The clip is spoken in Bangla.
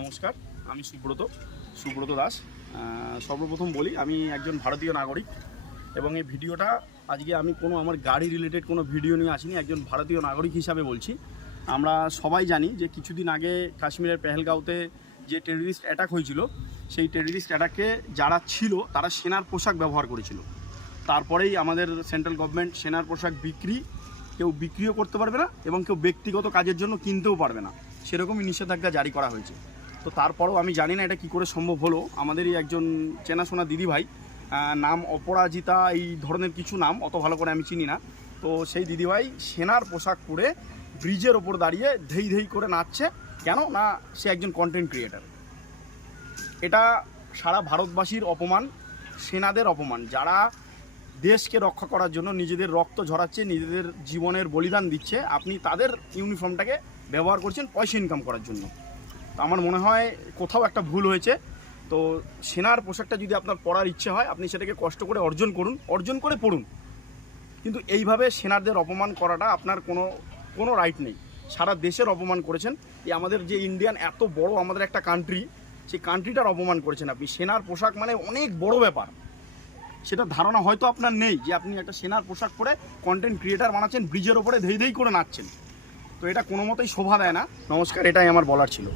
নমস্কার, আমি সুব্রত দাস। সর্বপ্রথম বলি, আমি একজন ভারতীয় নাগরিক এবং এই ভিডিওটা আজকে আমি আমার গাড়ি রিলেটেড কোনো ভিডিও নিয়ে আসিনি। একজন ভারতীয় নাগরিক হিসাবে বলছি। আমরা সবাই জানি যে কিছুদিন আগে কাশ্মীরের পেহেলগাঁওতে যে টেররিস্ট অ্যাটাক হয়েছিল, সেই টেররিস্ট অ্যাটাকে যারা ছিল তারা সেনার পোশাক ব্যবহার করেছিল। তারপরেই আমাদের সেন্ট্রাল গভর্নমেন্ট সেনার পোশাক কেউ বিক্রিও করতে পারবে না এবং কেউ ব্যক্তিগত কাজের জন্য কিনতেও পারবে না, সেরকমই নিষেধাজ্ঞা জারি করা হয়েছে। তো তারপরেও আমি জানি না এটা কী করে সম্ভব হলো। আমাদেরই একজন চেনাশোনা দিদিভাই, নাম অপরাজিতা, এই ধরনের কিছু নাম, অত ভালো করে আমি চিনি না। তো সেই দিদিভাই সেনার পোশাক পরে ব্রিজের ওপর দাঁড়িয়ে ধেই ধেই করে নাচছে। কেন না, সে একজন কন্টেন্ট ক্রিয়েটার। এটা সারা ভারতবাসীর অপমান, সেনাদের অপমান, যারা দেশকে রক্ষা করার জন্য নিজেদের রক্ত ঝরাচ্ছে, নিজেদের জীবনের বলিদান দিচ্ছে। আপনি তাদের ইউনিফর্মটাকে ব্যবহার করছেন পয়সা ইনকাম করার জন্য। তো আমার মনে হয় কোথাও একটা ভুল হয়েছে। তো সেনার পোশাকটা যদি আপনার পরার ইচ্ছে হয়, আপনি সেটাকে কষ্ট করে অর্জন করুন, অর্জন করে পড়ুন। কিন্তু এইভাবে সেনাদের অপমান করাটা আপনার কোনো রাইট নেই। সারা দেশের অপমান করেছেন। এই আমাদের যে ইন্ডিয়ান এত বড় আমাদের একটা কান্ট্রি, সেই কান্ট্রিটার অপমান করেছেন আপনি। সেনার পোশাক মানে অনেক বড় ব্যাপার, সেটা ধারণা হয়তো আপনার নেই যে আপনি একটা সেনার পোশাক পরে কন্টেন্ট ক্রিয়েটার বানাচ্ছেন, ব্রিজের ওপরে ধেই ধেই করে নাচছেন। তো এটা কোনো মতেই শোভা দেয় না। নমস্কার, এটাই আমার বলার ছিল।